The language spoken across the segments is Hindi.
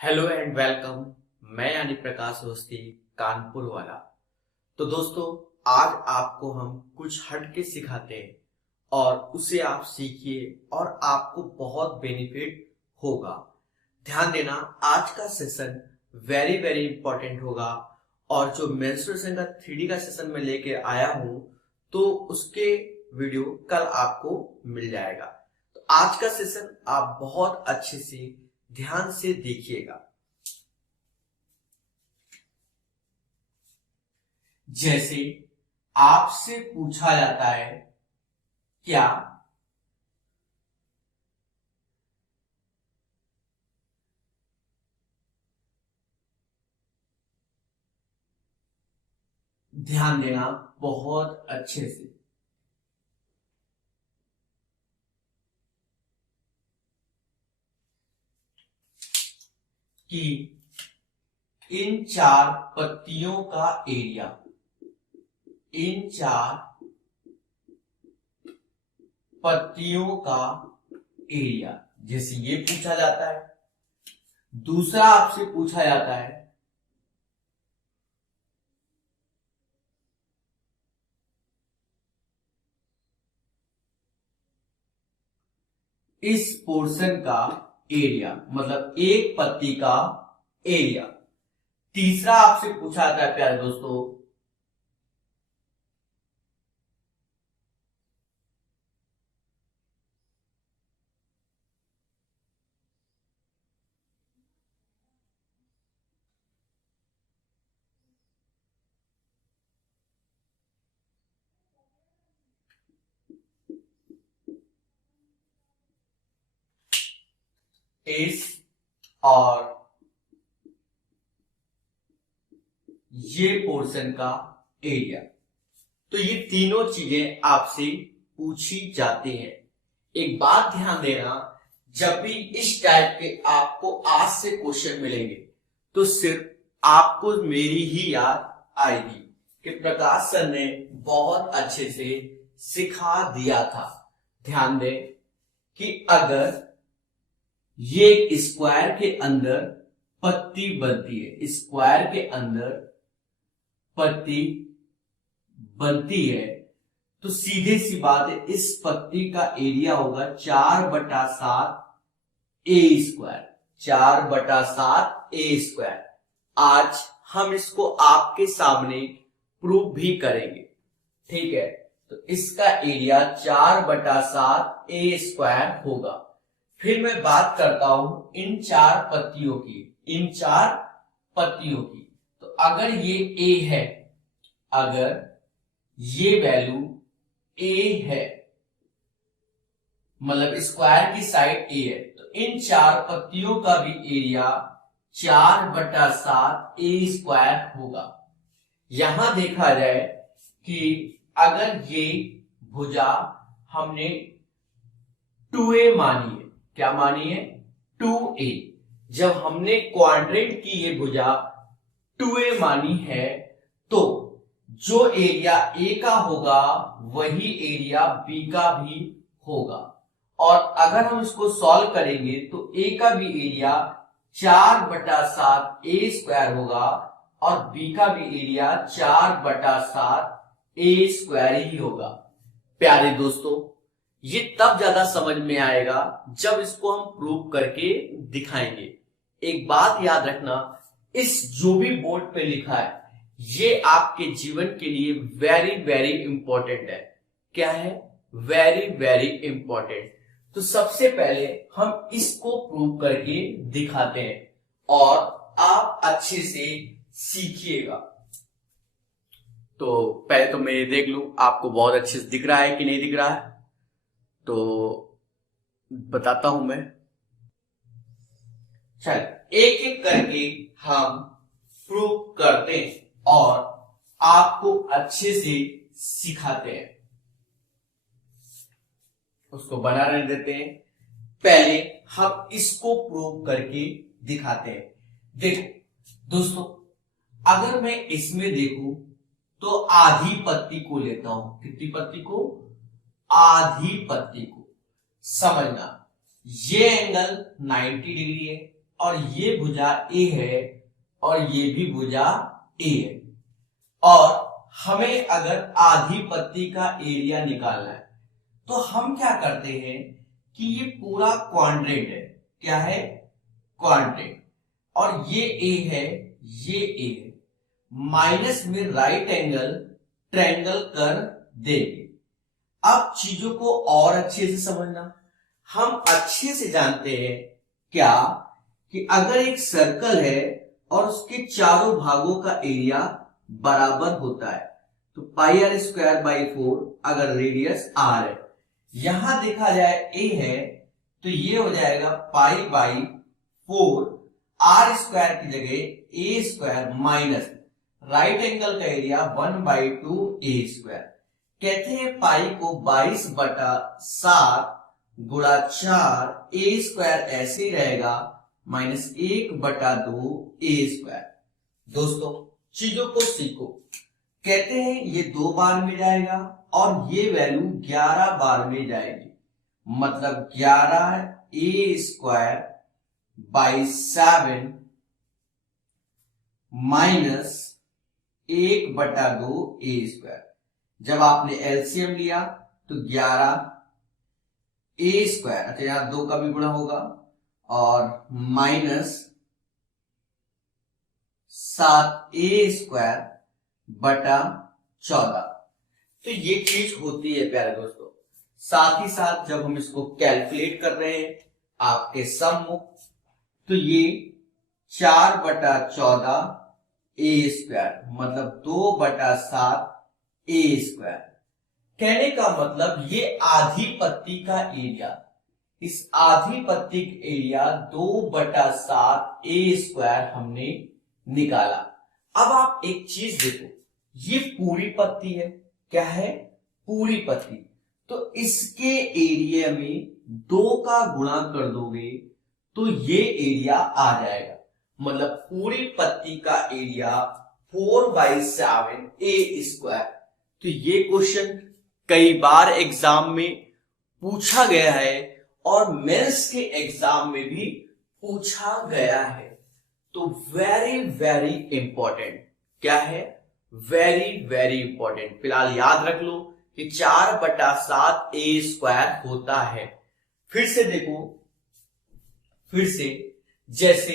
Hello and welcome. मैं यानी प्रकाश अवस्थी, कानपुर वाला। तो दोस्तों, आज आपको हम कुछ हटके सिखाते हैं और उसे आप सीखिए और आपको बहुत बेनिफिट होगा। ध्यान देना, आज का सेशन वेरी वेरी इंपॉर्टेंट होगा। और जो मेंस्ट्रुएशन का 3D का सेशन में लेके आया हूं, तो उसके वीडियो कल आपको मिल जाएगा। तो आज का सेशन आप बहुत अच्छे से ध्यान से देखिएगा। जैसे आपसे पूछा जाता है, क्या ध्यान देना बहुत अच्छे से कि इन चार पत्तियों का एरिया, इन चार पत्तियों का एरिया, जैसे ये पूछा जाता है। दूसरा आपसे पूछा जाता है, इस पोर्शन का एरिया, मतलब एक पत्ती का एरिया। तीसरा आपसे पूछा जाता है प्यारे दोस्तों, इस और ये पोर्शन का एरिया। तो ये तीनों चीजें आपसे पूछी जाती हैं। एक बात ध्यान देना, जब भी इस टाइप के आपको आज से क्वेश्चन मिलेंगे तो सिर्फ आपको मेरी ही याद आएगी कि प्रकाश सर ने बहुत अच्छे से सिखा दिया था। ध्यान दें कि अगर ये स्क्वायर के अंदर पत्ती बनती है, स्क्वायर के अंदर पत्ती बनती है, तो सीधे सी बात है, इस पत्ती का एरिया होगा 4/7 ए स्क्वायर, 4/7 ए स्क्वायर। आज हम इसको आपके सामने प्रूव भी करेंगे, ठीक है। तो इसका एरिया 4/7 ए स्क्वायर होगा। फिर मैं बात करता हूं इन चार पत्तियों की, इन चार पत्तियों की। तो अगर ये ए है, अगर ये वैल्यू ए है, मतलब स्क्वायर की साइड ए है, तो इन चार पत्तियों का भी एरिया 4/7 ए स्क्वायर होगा। यहां देखा जाए कि अगर ये भुजा हमने 2a मानी है, क्या मानी है? 2a। जब हमने क्वाड्रेंट की ये भुजा 2a मानी है, तो जो एरिया ए का होगा वही एरिया बी का भी होगा। और अगर हम इसको सॉल्व करेंगे तो ए का भी एरिया 4/7 ए स्क्वायर होगा और बी का भी एरिया 4/7 ए स्क्वायर ही होगा। प्यारे दोस्तों, ये तब ज्यादा समझ में आएगा जब इसको हम प्रूव करके दिखाएंगे। एक बात याद रखना, इस जो भी बोर्ड पे लिखा है ये आपके जीवन के लिए वेरी वेरी इंपॉर्टेंट है। क्या है? Very very important. तो सबसे पहले हम इसको प्रूव करके दिखाते हैं और आप अच्छे से सीखिएगा। तो पहले तो मैं ये देख लूं आपको बहुत अच्छे से दिख रहा है कि नहीं दिख रहा है, तो बताता हूं मैं। चल एक एक करके हम प्रूव करते हैं और आपको अच्छे से सिखाते हैं। उसको बना रहने देते हैं, पहले हम इसको प्रूव करके दिखाते हैं। देखो दोस्तों, अगर मैं इसमें देखूं तो आधी पत्ती को लेता हूं। कितनी पत्ती को? आधी पत्ती को। समझना, ये एंगल 90 डिग्री है और ये भुजा ए है और ये भी भुजा ए है, और हमें अगर आधी पत्ती का एरिया निकालना है तो हम क्या करते हैं कि ये पूरा क्वाड्रेंट है, क्या है, क्वाड्रेंट, और ये ए है, ये ए है, माइनस में राइट एंगल ट्रायंगल कर देंगे। अब चीजों को और अच्छे से समझना, हम अच्छे से जानते हैं क्या कि अगर एक सर्कल है और उसके चारों भागों का एरिया बराबर होता है तो पाई आर स्क्वायर बाई 4 अगर रेडियस आर है, यहां देखा जाए ए है तो ये हो जाएगा पाई बाई 4 आर स्क्वायर की जगह ए स्क्वायर माइनस राइट एंगल का एरिया 1/2 ए स्क्वायर। कहते हैं पाई को 22/7 गुणा 4 ए स्क्वायर ऐसे ही रहेगा माइनस 1/2 ए स्क्वायर। दोस्तों चीजों को सीखो, कहते हैं ये 2 बार में जाएगा और ये वैल्यू 11 बार में जाएगी, मतलब 11 a square by 7 minus 1/2 a square. जब आपने एलसीएम लिया तो 11 ए स्क्वायर, अच्छा यहां 2 का भी गुणा होगा, और माइनस 7 ए स्क्वायर बटा 14। तो ये चीज होती है प्यारे दोस्तों। साथ ही साथ जब हम इसको कैलकुलेट कर रहे हैं आपके सम्मुख, तो ये 4/14 ए स्क्वायर मतलब 2/7 ए स्क्वायर। कहने का मतलब ये आधी पत्ती का एरिया, इस आधी पत्ती का एरिया 2/7 ए स्क्वायर हमने निकाला। अब आप एक चीज देखो, ये पूरी पत्ती है, क्या है, पूरी पत्ती, तो इसके एरिया में 2 का गुणा कर दोगे तो ये एरिया आ जाएगा, मतलब पूरी पत्ती का एरिया 4/7 ए स्क्वायर। तो ये क्वेश्चन कई बार एग्जाम में पूछा गया है और मेंस के एग्जाम में भी पूछा गया है, तो वेरी वेरी इंपॉर्टेंट, क्या है, वेरी वेरी इंपॉर्टेंट। फिलहाल याद रख लो कि 4/7 ए स्क्वायर होता है। फिर से देखो, फिर से जैसे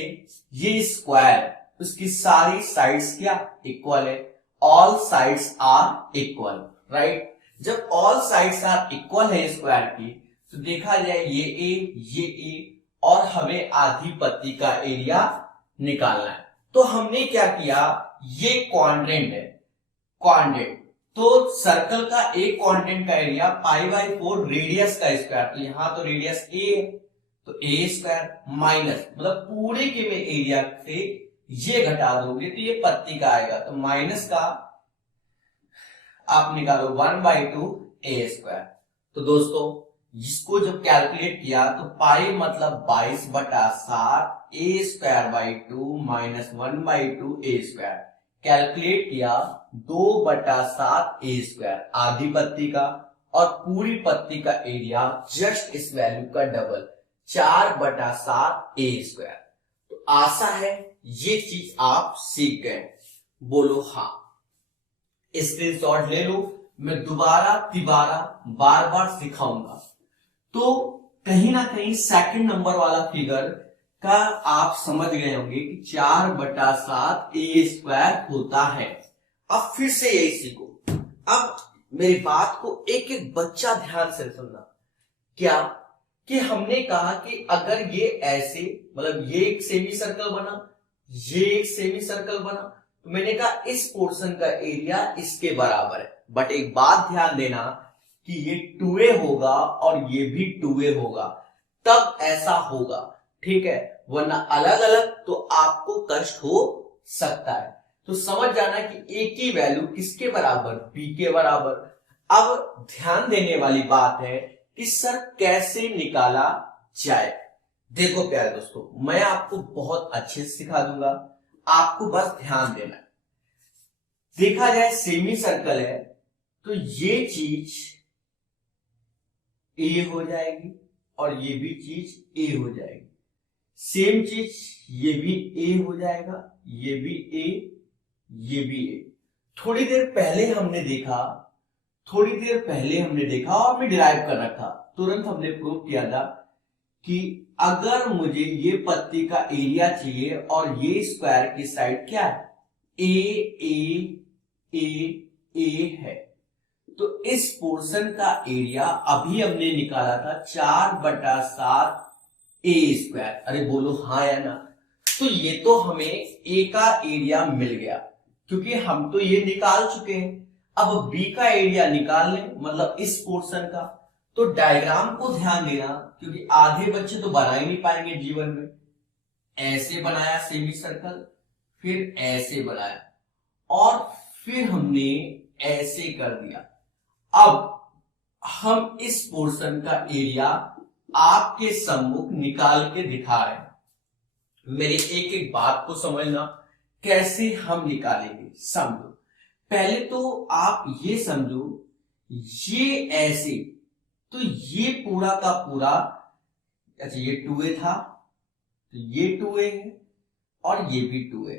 ये स्क्वायर, उसकी सारी साइड्स क्या इक्वल है, all sides are equal, right. जब ऑल साइड्स आर इक्वल है स्क्वायर की, तो देखा जाए ये ए और हमें आधी पत्ती का एरिया निकालना है। तो हमने क्या किया, ये क्वाड्रेंट है, क्वाड्रेंट, तो सर्कल का एक क्वाड्रेंट का एरिया पाई/4 रेडियस का स्क्वायर, तो यहां तो रेडियस ए है तो ए स्क्वायर माइनस, मतलब पूरे के में एरिया से ये घटा दोगे तो ये पत्ती का आएगा, तो माइनस का आप निकालो 1/2 ए स्क्वायर। तो दोस्तों इसको जब कैलकुलेट किया तो पाई मतलब 22/7 a square by 2 minus 1/2 a square, calculate किया 2/7 ए स्क्वायर आधी पत्ती का, और पूरी पत्ती का एरिया जस्ट इस वैल्यू का डबल 4/7 ए स्क्वायर। तो आशा है ये चीज आप सीख गए, बोलो हाँ। स्क्रीनशॉट ले लो, मैं दोबारा तिबारा बार बार सिखाऊंगा, तो कहीं ना कहीं सेकंड नंबर वाला फिगर का आप समझ गए होंगे कि 4/7 ए स्क्वायर होता है। अब फिर से यही सीखो, अब मेरी बात को एक एक बच्चा ध्यान से सुनना, क्या कि हमने कहा कि अगर ये ऐसे, मतलब ये एक सेमी सर्कल बना, ये एक सेमी सर्कल बना, तो मैंने कहा इस पोर्शन का एरिया इसके बराबर है, बट एक बात ध्यान देना कि ये 2a होगा और ये भी 2a होगा, तब ऐसा होगा, ठीक है, वरना अलग अलग तो आपको कष्ट हो सकता है। तो समझ जाना कि a की वैल्यू किसके बराबर, b के बराबर। अब ध्यान देने वाली बात है कि सर कैसे निकाला जाए। देखो प्यारे दोस्तों, मैं आपको बहुत अच्छे से सिखा दूंगा, आपको बस ध्यान देना है। देखा जाए सेमी सर्कल है तो ये चीज ए हो जाएगी और ये भी चीज ए हो जाएगी, सेम चीज ये भी ए हो जाएगा, ये भी ए, ये भी ए। थोड़ी देर पहले हमने देखा और हमने डिराइव कर रखा, तुरंत हमने प्रूव किया था कि अगर मुझे ये पत्ती का एरिया चाहिए और ये स्क्वायर की साइड क्या है, ए ए ए ए है, तो इस पोर्शन का एरिया अभी हमने निकाला था 4/7 ए स्क्वायर। अरे बोलो हाँ या ना। तो ये तो हमें ए का एरिया मिल गया, क्योंकि हम तो ये निकाल चुके हैं। अब बी का एरिया निकाल लें, मतलब इस पोर्शन का। तो डायग्राम को ध्यान देना, क्योंकि आधे बच्चे तो बना ही नहीं पाएंगे जीवन में। ऐसे बनाया सेमी सर्कल, फिर ऐसे बनाया, और फिर हमने ऐसे कर दिया। अब हम इस पोर्शन का एरिया आपके सम्मुख निकाल के दिखा रहे हैं। मेरी एक एक बात को समझना, कैसे हम निकालेंगे समझो। पहले तो आप ये समझो, ये ऐसे, तो ये पूरा का पूरा, अच्छा ये 2a था, तो ये 2a है और ये भी 2a।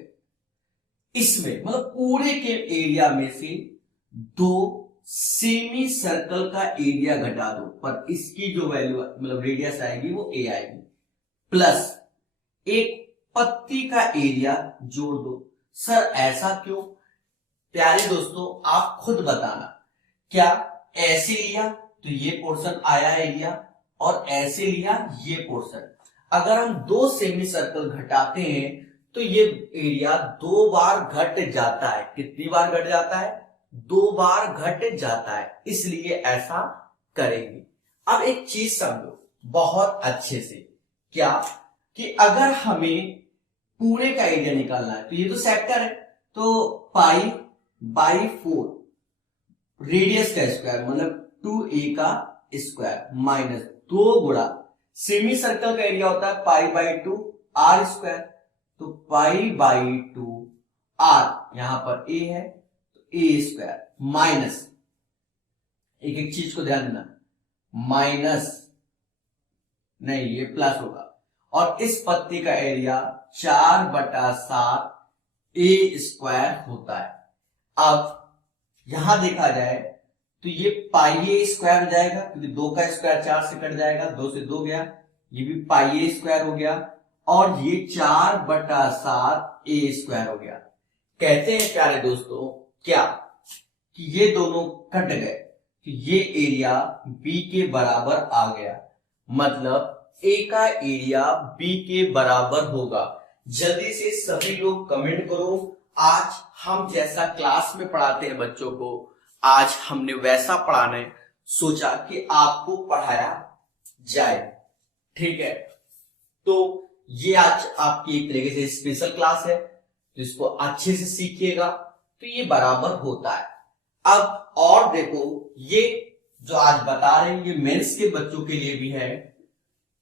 इसमें मतलब पूरे के एरिया में से 2 सेमी सर्कल का एरिया घटा दो, पर इसकी जो वैल्यू मतलब रेडियस आएगी वो a आएगी, प्लस एक पत्ती का एरिया जोड़ दो। सर ऐसा क्यों? प्यारे दोस्तों आप खुद बताना, क्या ऐसे लिया तो ये पोर्शन आया एरिया, और ऐसे लिया ये पोर्शन। अगर हम 2 सेमी सर्कल घटाते हैं तो ये एरिया 2 बार घट जाता है। कितनी बार घट जाता है? 2 बार घट जाता है, इसलिए ऐसा करेंगे। अब एक चीज समझो बहुत अच्छे से, क्या कि अगर हमें पूरे का एरिया निकालना है, तो ये तो सेक्टर है, तो पाई/4 रेडियस का स्क्वायर मतलब 2a का स्क्वायर माइनस 2 गुणा सेमी सर्कल का एरिया होता है पाई/2 r स्क्वायर, तो पाई/2 r, यहां पर a है तो a स्क्वायर, माइनस एक एक चीज को ध्यान देना, माइनस नहीं ये प्लस होगा, और इस पत्ती का एरिया 4/7 ए स्क्वायर होता है। अब यहां देखा जाए तो ये पाई ए स्क्वायर हो जाएगा, क्योंकि 2 का स्क्वायर 4 से कट जाएगा, 2 से 2 गया, ये भी पाई ए स्क्वायर हो गया, और ये 4/7 ए स्क्वायर हो गया। कहते हैं प्यारे दोस्तों क्या कि ये दोनों कट गए, तो ये एरिया बी के बराबर आ गया, मतलब ए का एरिया बी के बराबर होगा। जल्दी से सभी लोग कमेंट करो, आज हम जैसा क्लास में पढ़ाते हैं बच्चों को, आज हमने वैसा पढ़ाने सोचा कि आपको पढ़ाया जाए, ठीक है। तो ये आज आपकी एक तरीके से स्पेशल क्लास है, तो इसको अच्छे से सीखिएगा, तो ये बराबर होता है। अब और देखो, ये जो आज बता रहे हैं ये मेंस के बच्चों के लिए भी है,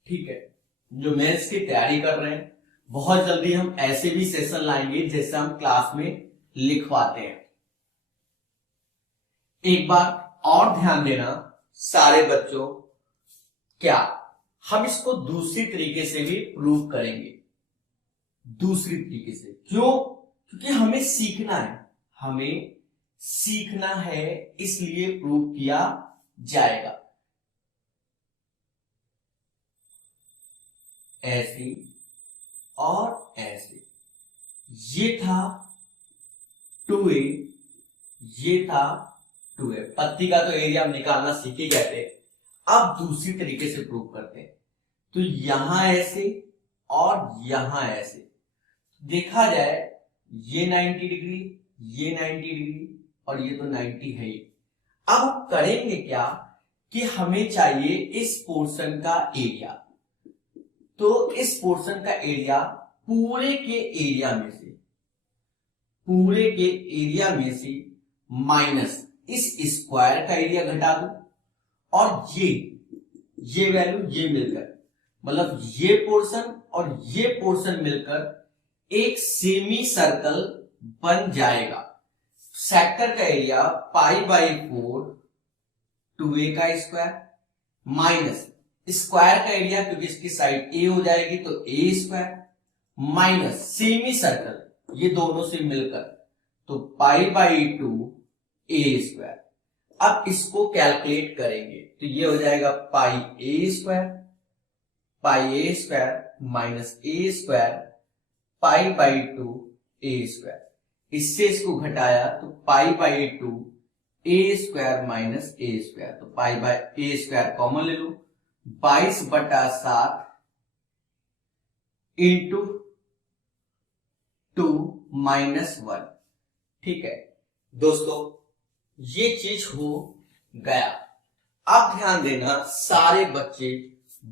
ठीक है, जो मेंस की तैयारी कर रहे हैं। बहुत जल्दी हम ऐसे भी सेशन लाएंगे जैसे हम क्लास में लिखवाते हैं। एक बात और ध्यान देना सारे बच्चों, क्या हम इसको दूसरी तरीके से भी प्रूव करेंगे। दूसरी तरीके से क्यों? क्योंकि हमें सीखना है, इसलिए प्रूव किया जाएगा। ऐसे और ऐसे, ये था 2a, ये था 2a। पत्ती का तो एरिया हम निकालना सीख ही गए थे, अब दूसरी तरीके से प्रूव करते हैं। तो यहां ऐसे और यहां ऐसे, देखा जाए ये 90 डिग्री, ये 90 डिग्री, और ये तो 90 है ही। अब करेंगे क्या कि हमें चाहिए इस पोर्शन का एरिया, तो इस पोर्शन का एरिया पूरे के एरिया में से माइनस इस स्क्वायर का एरिया घटा दो, और ये वैल्यू ये मिलकर, मतलब ये पोर्शन और ये पोर्शन मिलकर एक सेमी सर्कल बन जाएगा। सेक्टर का एरिया पाई/4 2a का स्क्वायर माइनस स्क्वायर का एरिया, क्योंकि इसकी साइड a हो जाएगी तो a square, minus semi circle ये दोनों से मिलकर, तो π/2 ए स्क्वायर। अब इसको कैलकुलेट करेंगे तो ये हो जाएगा पाई ए स्क्वायर माइनस ए स्क्वायर π/2 ए स्क्वायर। इससे इसको घटाया तो π/2 ए स्क्वायर माइनस ए स्क्वायर, तो π/ए स्क्वायर कॉमन ले लो, 22/7 इंटू 2 माइनस 1। ठीक है दोस्तों, ये चीज हो गया। अब ध्यान देना सारे बच्चे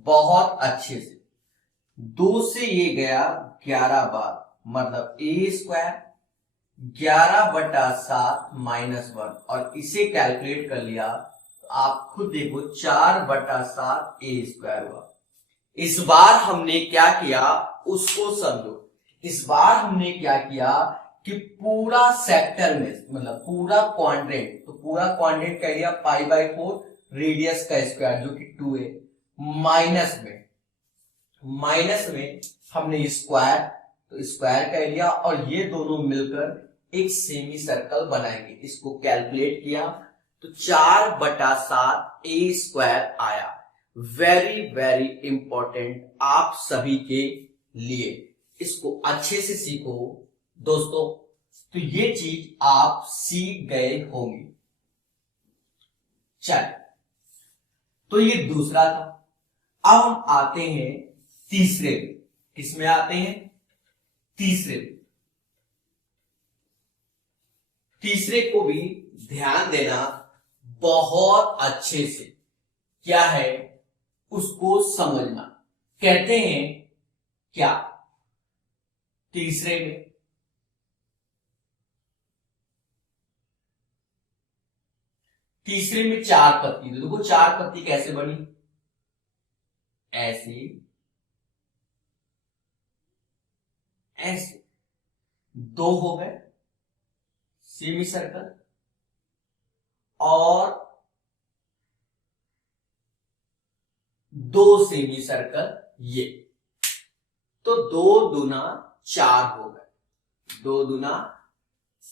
बहुत अच्छे से, 2 से ये गया 11 बार, मतलब ए स्क्वायर 11/7 माइनस 1, और इसे कैलकुलेट कर लिया तो आप खुद देखो 4/7 ए स्क्वायर हुआ। इस बार हमने क्या किया उसको समझो। इस बार हमने क्या किया कि पूरा सेक्टर में, मतलब पूरा क्वाड्रेंट, तो पूरा क्वाड्रेंट का एरिया π/4 रेडियस का स्क्वायर जो कि 2 है, माइनस में हमने स्क्वायर, तो स्क्वायर का एरिया, और ये दोनों मिलकर एक सेमी सर्कल बनाएंगे। इसको कैलकुलेट किया तो 4/7 ए स्क्वायर आया। वेरी वेरी इंपॉर्टेंट आप सभी के लिए, इसको अच्छे से सीखो दोस्तों, तो ये चीज आप सीख गए होंगे। चल, तो ये दूसरा था। अब हम आते हैं तीसरे में। किसमें आते हैं? तीसरे में। तीसरे को भी ध्यान देना बहुत अच्छे से, क्या है उसको समझना। कहते हैं क्या तीसरे में चार पत्ती, तो देखो चार पत्ती कैसे बनी, ऐसे ऐसे, 2 हो गए सेमी सर्कल, और 2 सेमी सर्कल ये, तो 2 दूना 4 हो गए, 2 दूना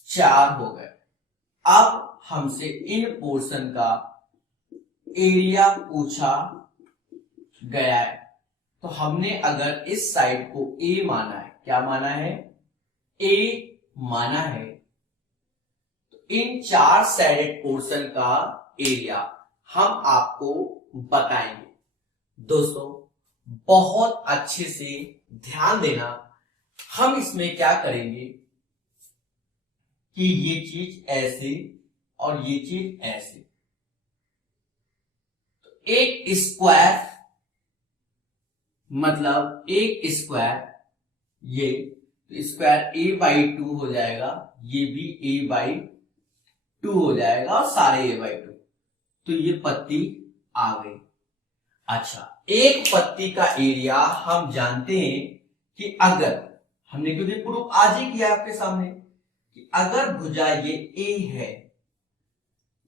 4 हो गए। अब हमसे इन पोर्शन का एरिया पूछा गया है, तो हमने अगर इस साइड को ए माना है, क्या माना है? ए माना है, तो इन 4 साइडेड पोर्शन का एरिया हम आपको बताएंगे। दोस्तों बहुत अच्छे से ध्यान देना, हम इसमें क्या करेंगे कि ये चीज ऐसे और ये चीज ऐसे, तो एक स्क्वायर, मतलब एक स्क्वायर, ये स्क्वायर a/2 हो जाएगा, ये भी a/2 हो जाएगा, और सारे a/2, तो ये पत्ती आ गई। अच्छा, एक पत्ती का एरिया हम जानते हैं कि अगर हमने, क्योंकि प्रूफ आज ही किया आपके सामने, कि अगर भुजा ये ए है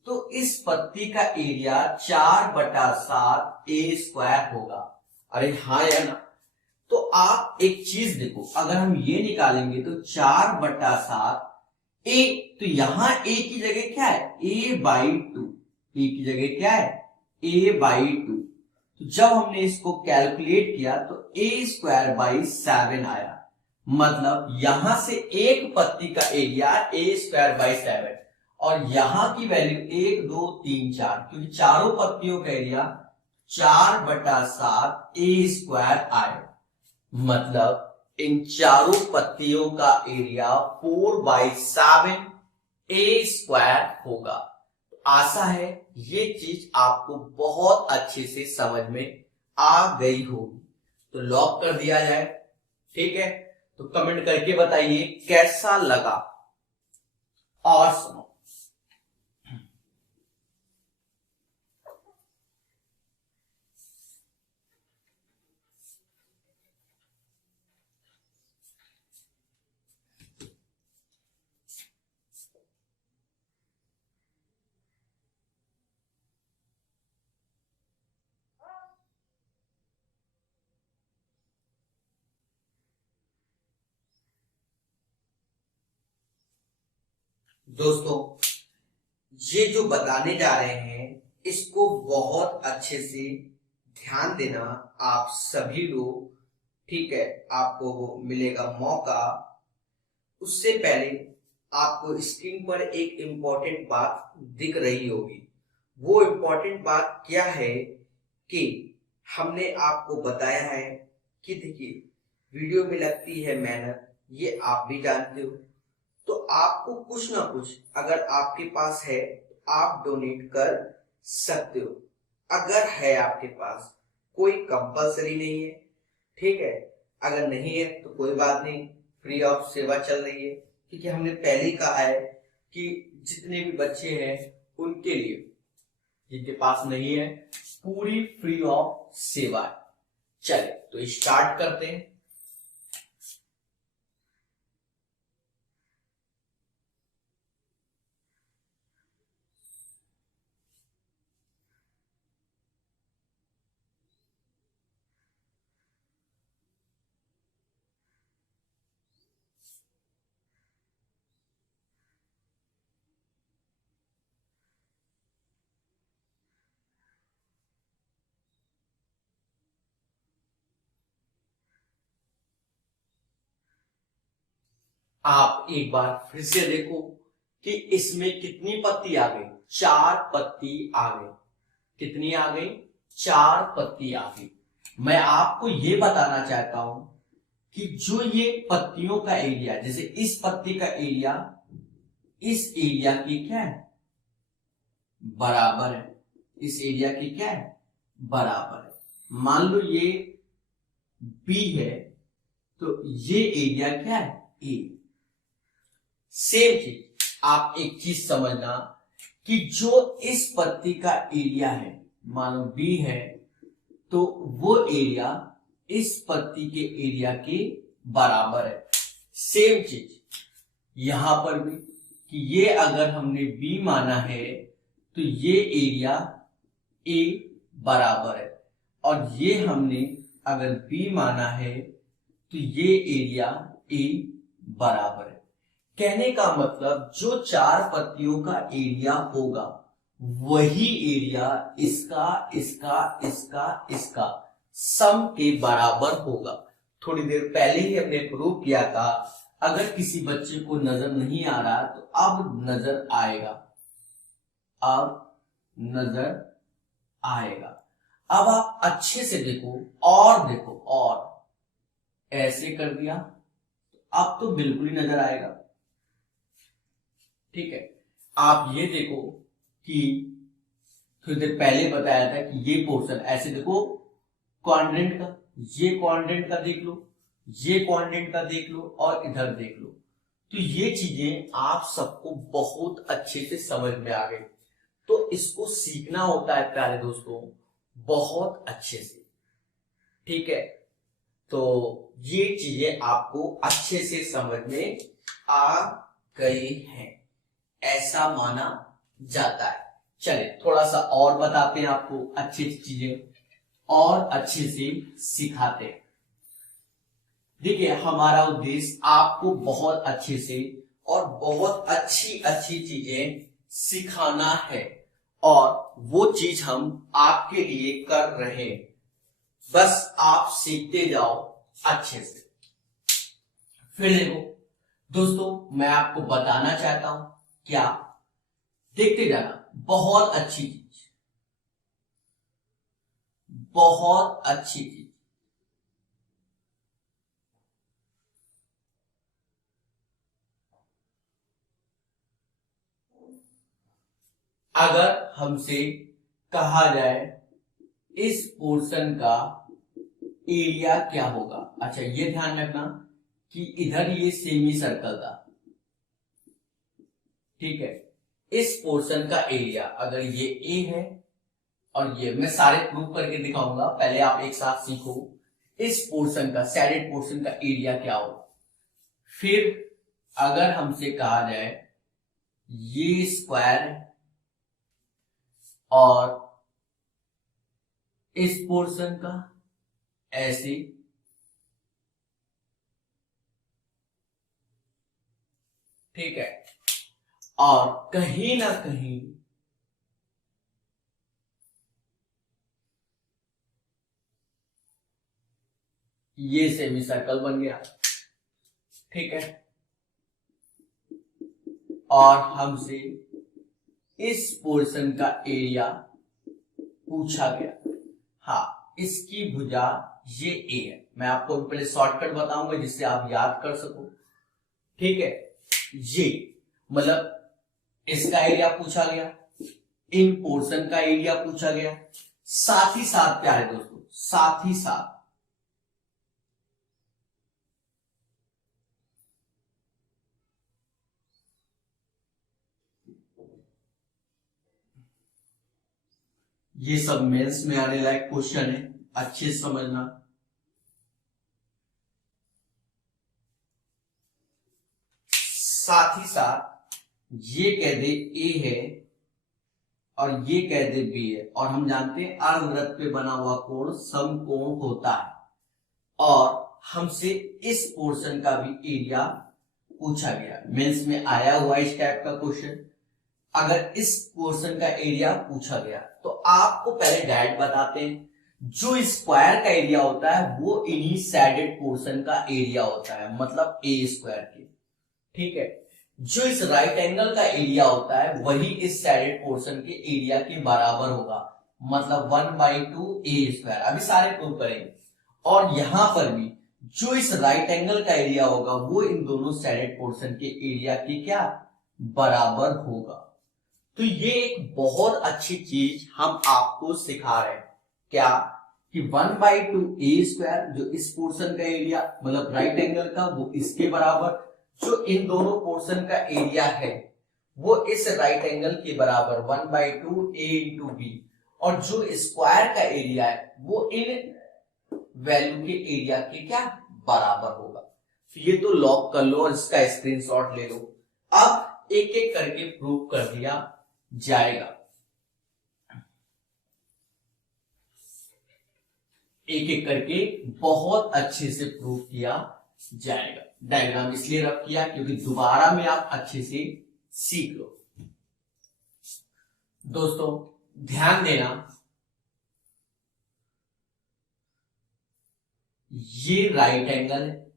तो इस पत्ती का एरिया 4/7 ए स्क्वायर होगा। अरे हाँ या ना? तो आप एक चीज देखो, अगर हम ये निकालेंगे तो 4/7 ए, तो यहां ए की जगह क्या है? a/2, ए की जगह क्या है? a/2। तो जब हमने इसको कैलकुलेट किया तो a²/7 आया, मतलब यहां से एक पत्ती का एरिया a²/7, और यहां की वैल्यू 1 2 3 4, क्योंकि चारों पत्तियों का एरिया 4/7 ए स्क्वायर आए, मतलब इन चारों पत्तियों का एरिया 4/7 ए स्क्वायर होगा। आशा है ये चीज आपको बहुत अच्छे से समझ में आ गई होगी, तो लॉक कर दिया जाए। ठीक है, तो कमेंट करके बताइए कैसा लगा, और सुनो। दोस्तों, ये जो बताने जा रहे हैं इसको बहुत अच्छे से ध्यान देना आप सभी लोग, ठीक है। आपको वो मिलेगा मौका। उससे पहले आपको स्क्रीन पर एक इम्पॉर्टेंट बात दिख रही होगी। वो इम्पॉर्टेंट बात क्या है कि हमने आपको बताया है कि देखिए, वीडियो में लगती है मेहनत, ये आप भी जानते हो। तो आपको कुछ ना कुछ अगर आपके पास है तो आप डोनेट कर सकते हो। अगर है आपके पास, कोई कंपलसरी नहीं है, ठीक है। अगर नहीं है तो कोई बात नहीं, फ्री ऑफ सेवा चल रही है, क्योंकि हमने पहले ही कहा है कि जितने भी बच्चे हैं उनके लिए, जिनके पास नहीं है, पूरी फ्री ऑफ सेवा है। चले तो स्टार्ट करते हैं। आप एक बार फिर से देखो कि इसमें कितनी पत्ती आ गई। 4 पत्ती आ गई। कितनी आ गई? 4 पत्ती आ गई। मैं आपको ये बताना चाहता हूं कि जो ये पत्तियों का एरिया, जैसे इस पत्ती का एरिया इस एरिया की क्या है? बराबर है। इस एरिया की क्या है? बराबर है। मान लो ये बी है तो ये एरिया क्या है? ए। सेम चीज, आप एक चीज समझना कि जो इस पत्ती का एरिया है, मानो बी है, तो वो एरिया इस पत्ती के एरिया के बराबर है। सेम चीज यहां पर भी, कि ये अगर हमने बी माना है तो ये एरिया ए बराबर है, और ये हमने अगर बी माना है तो ये एरिया ए बराबर है। कहने का मतलब जो 4 पत्तियों का एरिया होगा वही एरिया इसका इसका इसका इसका सम के बराबर होगा। थोड़ी देर पहले ही हमने प्रूव किया था। अगर किसी बच्चे को नजर नहीं आ रहा तो अब नजर आएगा। अब नजर आएगा। अब आप अच्छे से देखो और देखो, और ऐसे कर दिया अब तो बिल्कुल ही नजर आएगा। ठीक है। आप ये देखो कि थोड़ी देर पहले बताया था कि ये पोर्शन ऐसे देखो, क्वाड्रेंट का, ये क्वाड्रेंट का देख लो, ये क्वाड्रेंट का देख लो, और इधर देख लो। तो ये चीजें आप सबको बहुत अच्छे से समझ में आ गई। तो इसको सीखना होता है प्यारे दोस्तों बहुत अच्छे से। ठीक है। तो ये चीजें आपको अच्छे से समझ में आ गई हैं, ऐसा माना जाता है। चलिए थोड़ा सा और बताते हैं आपको अच्छी चीजें, और अच्छे से सिखाते हैं। देखिए, हमारा उद्देश्य आपको बहुत अच्छे से और बहुत अच्छी अच्छी चीजें सिखाना है, और वो चीज हम आपके लिए कर रहे हैं। बस आप सीखते जाओ अच्छे से। फिर देखो दोस्तों, मैं आपको बताना चाहता हूं क्या, देखते जाना। बहुत अच्छी चीज, बहुत अच्छी चीज। अगर हमसे कहा जाए इस पोर्शन का एरिया क्या होगा। अच्छा, ये ध्यान रखना कि इधर ये सेमी सर्कल था, ठीक है। इस पोर्शन का एरिया अगर ये ए है, और ये मैं सारे प्रूव करके दिखाऊंगा, पहले आप एक साथ सीखो। इस पोर्शन का, सैडेड पोर्शन का एरिया क्या होगा। फिर अगर हमसे कहा जाए ये स्क्वायर है, और इस पोर्शन का ऐसे, ठीक है, और कहीं ना कहीं ये सेमी सर्कल बन गया, ठीक है। और हमसे इस पोर्शन का एरिया पूछा गया। हाँ, इसकी भुजा ये ए है। मैं आपको पहले शॉर्टकट बताऊंगा जिससे आप याद कर सको, ठीक है। ये मतलब इसका एरिया पूछा गया, इन पोर्शन का एरिया पूछा गया, साथ ही साथ प्यारे दोस्तों, साथ ही साथ ये सब मेंस में आने लायक क्वेश्चन है, अच्छे से समझना। साथ ही साथ ये कह दे ए है और ये कह दे बी है, और हम जानते हैं अर्धवृत्त पे बना हुआ कोण समकोण होता है, और हमसे इस पोर्शन का भी एरिया पूछा गया। मेंस में आया हुआ इस टाइप का क्वेश्चन। अगर इस पोर्शन का एरिया पूछा गया तो आपको पहले डायरेक्ट बताते हैं, जो स्क्वायर का एरिया होता है वो इन्हीं सैडेड पोर्शन का एरिया होता है, मतलब ए स्क्वायर के, ठीक है। जो इस राइट एंगल का एरिया होता है वही इस सैडेड पोर्शन के एरिया के बराबर होगा, मतलब 1/2 ए स्क्वायर। अभी सारे प्रूव करेंगे। और यहां पर भी जो इस राइट एंगल का एरिया होगा वो इन दोनों सैडेड पोर्शन के एरिया के क्या बराबर होगा। तो ये एक बहुत अच्छी चीज हम आपको सिखा रहे हैं, क्या कि 1/2 ए स्क्वायर जो इस पोर्शन का एरिया मतलब राइट एंगल का वो इसके बराबर, जो इन दोनों पोर्शन का एरिया है वो इस राइट एंगल के बराबर 1/2 ए इंटू बी, और जो स्क्वायर का एरिया है वो इन वैल्यू के एरिया के क्या बराबर होगा। तो ये तो लॉक कर लो और इसका स्क्रीनशॉट ले लो। अब एक एक करके प्रूव कर दिया जाएगा, एक एक करके बहुत अच्छे से प्रूव किया जाएगा। डायग्राम इसलिए रख किया क्योंकि दोबारा में आप अच्छे से सीख लो। दोस्तों ध्यान देना, ये राइट एंगल है,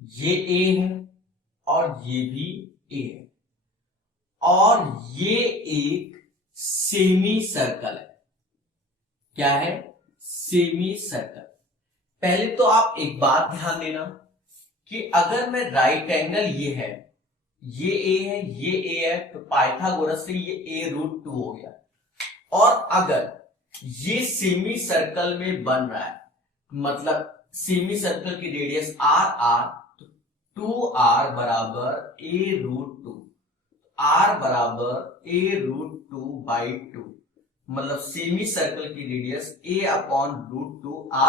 ये ए है और ये भी ए है, और ये एक सेमी सर्कल है। क्या है? Semi circle. पहले तो आप एक बात ध्यान देना कि अगर मैं राइट एंगल ये है, ये ए है, ये ए है, तो पाइथागोरस से ये a√2 हो गया। और अगर ये सेमी सर्कल में बन रहा है, मतलब सेमी सर्कल की रेडियस r, तो 2r बराबर a√2, r बराबर a√2/2, मतलब सेमी सर्कल की रेडियस a/√2 आ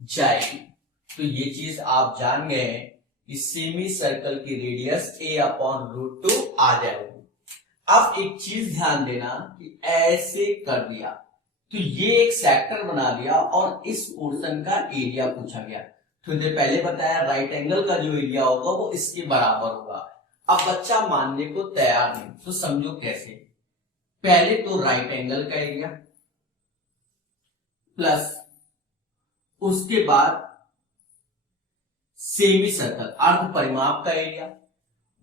जाएगी। तो ये चीज आप जान गए हैं कि सेमी सर्कल की रेडियस a/√2 आ जाएगी। अब एक चीज ध्यान देना कि ऐसे कर दिया तो ये एक सेक्टर बना दिया और इस पोर्शन का एरिया पूछा गया। थोड़ी देर पहले बताया राइट एंगल का जो एरिया होगा वो इसके बराबर होगा। अब बच्चा मानने को तैयार नहीं, तो समझो कैसे। पहले तो राइट एंगल का एरिया प्लस उसके बाद सेमी सर्कल अर्ध परिमाप का एरिया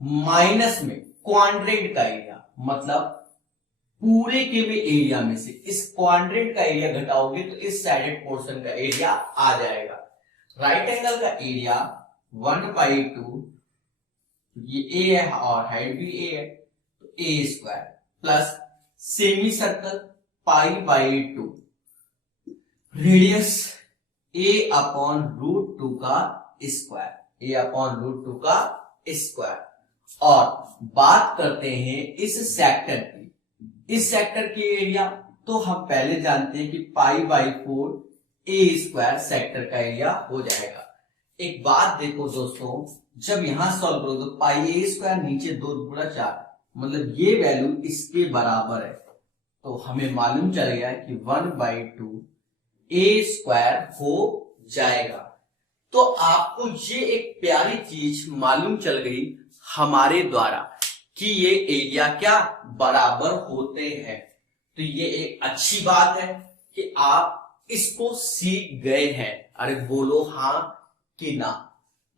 माइनस में क्वाड्रेंट का एरिया, मतलब पूरे के में एरिया में से इस क्वाड्रेंट का एरिया घटाओगे तो इस साइडेड पोर्शन का एरिया आ जाएगा। राइट एंगल का एरिया 1/2, ये ए है और हाइट भी ए है, तो a square plus semicircle π/2, radius a/√2 का स्क्वायर, a/√2 का स्क्वायर। और बात करते हैं इस सेक्टर की, इस सेक्टर की एरिया तो हम पहले जानते हैं कि π/4 ए स्क्वायर सेक्टर का एरिया हो जाएगा। एक बात देखो दोस्तों, जब यहां सॉल्व करो तो πa² नीचे 2 गुणा 4, मतलब ये वैल्यू इसके बराबर है, तो हमें मालूम चल गया कि 1/2 ए स्क्वायर हो जाएगा। तो आपको ये एक प्यारी चीज मालूम चल गई हमारे द्वारा कि ये एरिया क्या बराबर होते हैं। तो ये एक अच्छी बात है कि आप इसको सीख गए हैं। अरे बोलो हाँ कि ना।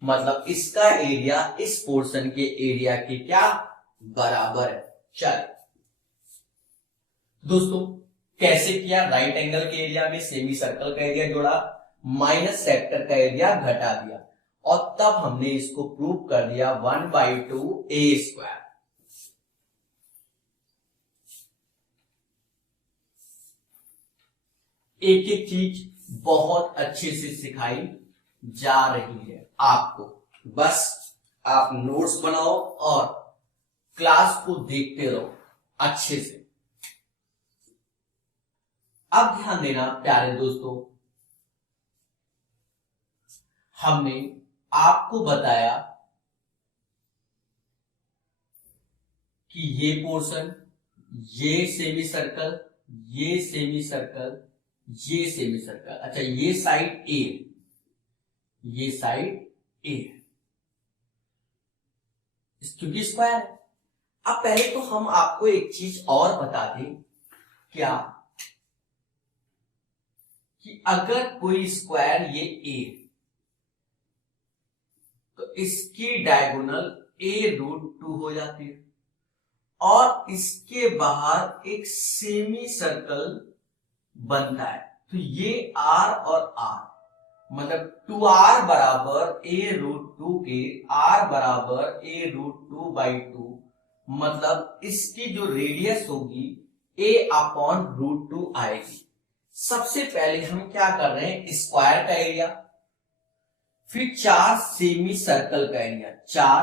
मतलब इसका एरिया इस पोर्शन के एरिया के क्या बराबर है। चल दोस्तों, कैसे किया? राइट एंगल के एरिया में सेमी सर्कल का एरिया जोड़ा, माइनस सेक्टर का एरिया घटा दिया, और तब हमने इसको प्रूव कर दिया 1/2 ए स्क्वायर। एक एक चीज बहुत अच्छे से सिखाई जा रही है आपको। बस आप नोट्स बनाओ और क्लास को देखते रहो अच्छे से। अब ध्यान देना प्यारे दोस्तों, हमने आपको बताया कि ये पोर्शन, ये सेमी सर्कल, ये सेमी सर्कल, ये सेमी सर्कल। अच्छा, ये साइड ए, ये साइड ए, क्योंकि स्क्वायर है। अब पहले तो हम आपको एक चीज और बता दें, क्या कि अगर कोई स्क्वायर ये ए, तो इसकी डायगोनल a√2 हो जाती है, और इसके बाहर एक सेमी सर्कल बनता है। तो ये r और r, मतलब 2r बराबर a√2 के r बराबर a√2/2, मतलब इसकी जो रेडियस होगी a/√2 आएगी। सबसे पहले हम क्या कर रहे हैं, स्क्वायर का एरिया, फिर 4 सेमी सर्कल का एरिया, 4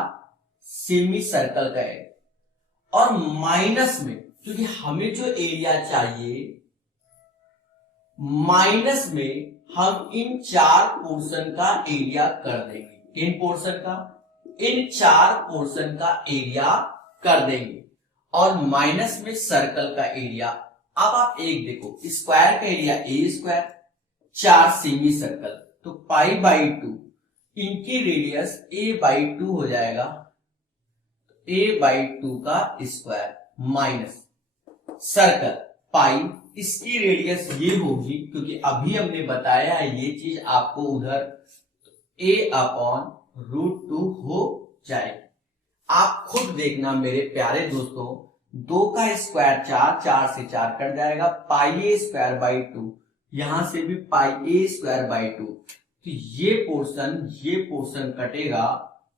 सेमी सर्कल का एरिया, और माइनस में, क्योंकि हमें जो एरिया चाहिए, माइनस में हम इन 4 पोर्शन का एरिया कर देंगे। इन पोर्शन का, इन 4 पोर्शन का एरिया कर देंगे, और माइनस में सर्कल का एरिया। अब आप एक देखो, स्क्वायर का area A square, 4 semicircle, तो π/2, इनकी रेडियस a/2 हो जाएगा, a/2 का स्क्वायर, माइनस सर्कल पाई, इसकी रेडियस ये होगी, क्योंकि अभी हमने बताया है ये चीज आपको उधर, a/√2 हो जाएगी। आप खुद देखना मेरे प्यारे दोस्तों, 2 का स्क्वायर 4, 4 से 4 कट जाएगा, πa²/2, यहां से भी πa²/2, तो ये पोर्शन कटेगा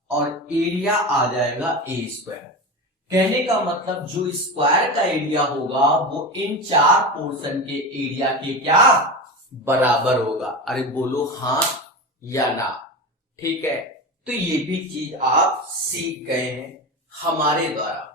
और एरिया आ जाएगा a²। कहने का मतलब जो स्क्वायर का एरिया होगा वो इन 4 पोर्शन के एरिया के क्या बराबर होगा। अरे बोलो हाँ या ना। ठीक है, तो ये भी चीज आप सीख गए हैं हमारे द्वारा।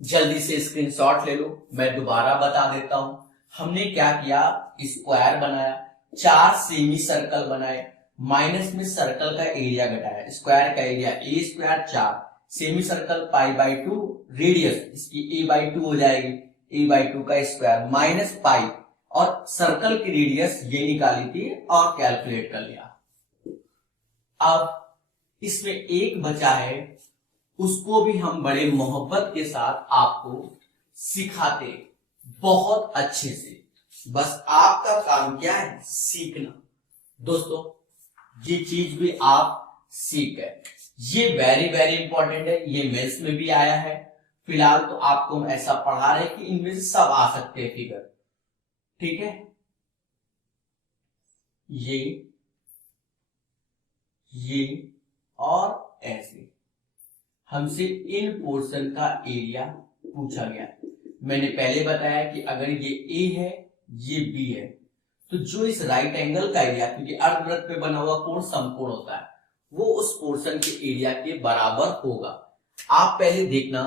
जल्दी से स्क्रीनशॉट ले लो, मैं दोबारा बता देता हूं। हमने क्या किया, स्क्वायर बनाया, 4 सेमी सर्कल बनाए, माइनस में सर्कल का एरिया घटाया। स्क्वायर का area a², 4 semicircle π/2, radius इसकी a/2 हो जाएगी, a/2 का स्क्वायर माइनस पाई, और सर्कल की रेडियस ये निकाली थी और कैलकुलेट कर लिया। अब इसमें एक बचा है, उसको भी हम बड़े मोहब्बत के साथ आपको सिखाते बहुत अच्छे से। बस आपका काम क्या है, सीखना। दोस्तों ये चीज भी आप सीख गए, ये वेरी वेरी इंपॉर्टेंट है, ये मेंस में भी आया है। फिलहाल तो आपको हम ऐसा पढ़ा रहे हैं कि इनमें से सब आ सकते हैं फिगर। ठीक है, ये और ऐसे हमसे इन पोर्शन का एरिया पूछा गया। मैंने पहले बताया कि अगर ये ए है, ये बी है, तो जो इस राइट एंगल का एरिया, क्योंकि अर्धवृत्त पे बना हुआ कोण समकोण होता है, वो उस पोर्शन के एरिया के बराबर होगा। आप पहले देखना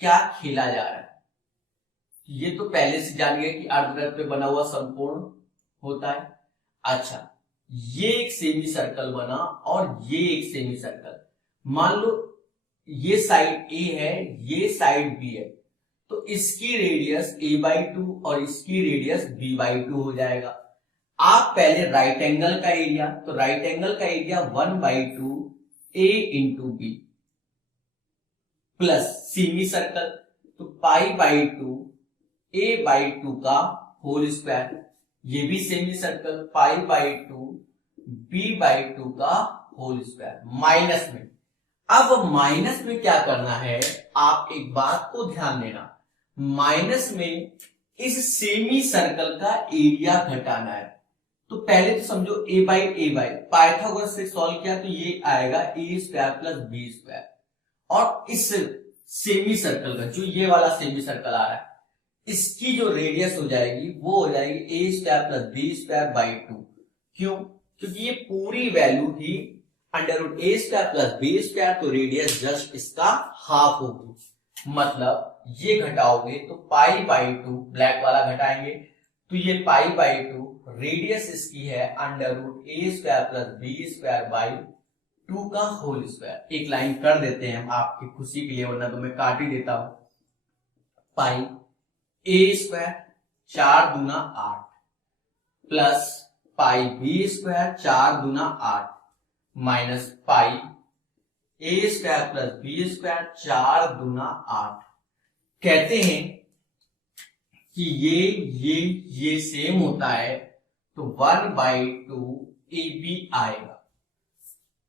क्या खेला जा रहा है। ये तो पहले से जान गए कि अर्धवृत्त पे बना हुआ समकोण होता है। अच्छा, ये एक सेमी सर्कल बना और ये एक सेमी सर्कल। मान लो ये साइड ए है, ये साइड बी है, तो इसकी रेडियस a/2 और इसकी रेडियस b/2 हो जाएगा। आप पहले राइट एंगल का एरिया, तो राइट एंगल का area 1/2 a into b, plus semicircle, तो pi by two a by two का होल स्क्वायर, ये भी semicircle pi by two b by two का होल स्क्वायर, माइनस में। अब माइनस में क्या करना है, आप एक बात को ध्यान देना, माइनस में इस सेमी सर्कल का एरिया घटाना है। तो पहले तो समझो ए बाई पाइथागोरस से सॉल्व किया तो ये आएगा ए स्क्वायर प्लस बी स्क्वायर, और इस सेमी सर्कल का जो ये वाला सेमी सर्कल आ रहा है इसकी जो रेडियस हो जाएगी वो हो जाएगी a square plus B square by two. क्यों? क्योंकि ये पूरी वैल्यू ही अंडर रूट ए स्क्वायर प्लस बी स्क्वायर, तो रेडियस जस्ट इसका हाफ होगी। मतलब ये घटाओगे तो पाई बाई टू, ब्लैक वाला घटाएंगे तो ये पाई बाई टू, रेडियस इसकी है under root A square plus B square by two का होल स्क्वायर। एक लाइन कर देते हैं हम आपकी खुशी के लिए, वरना तो मैं काट ही देता हूं। पाई ए स्क्वायर 4 दूना 8 प्लस पाई बी स्क्वायर 4 दूना 8 माइनस पाई ए स्क्वायर प्लस बी स्क्वायर 4 दूना 8। कहते हैं कि ये सेम होता है तो 1/2 AB आएगा।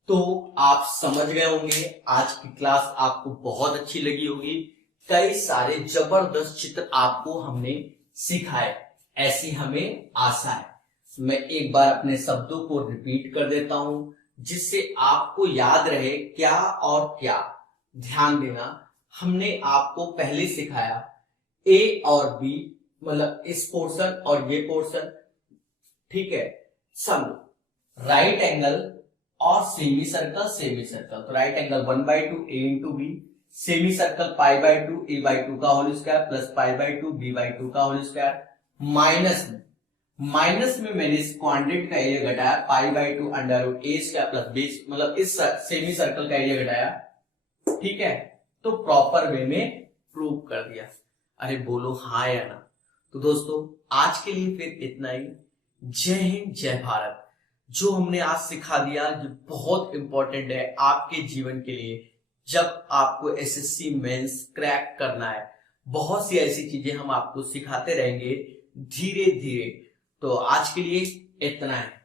तो आप समझ गए होंगे, आज की क्लास आपको बहुत अच्छी लगी होगी। कई सारे जबरदस्त चित्र आपको हमने सिखाए, ऐसी हमें आशा है। मैं एक बार अपने शब्दों को रिपीट कर देता हूं जिससे आपको याद रहे क्या और क्या। ध्यान देना, हमने आपको पहले सिखाया ए और बी, मतलब इस पोर्शन और ये पोर्शन, ठीक है, सब राइट एंगल और सेमी सर्कल। तो right angle 1/2 a into b, semicircle pi by two a by two का whole square plus pi by two b by two का होल स्क्वायर, माइनस में मैंने इस क्वाड्रेंट का एरिया घटाया pi by two under root A square plus b, मतलब इस सेमी सर्कल का एरिया घटाया, ठीक है। तो प्रॉपर वे में प्रूव कर दिया। अरे बोलो हाँ या ना। तो दोस्तों आज के लिए फिर इतना ही। जय हिंद, जय भारत। जो हमने आज सिखा दिया ये बहुत इंपॉर्टेंट है आपके जीवन के लिए। जब आपको एसएससी मेंस क्रैक करना है, बहुत सी ऐसी चीजें हम आपको सिखाते रहेंगे धीरे धीरे। तो आज के लिए इतना है।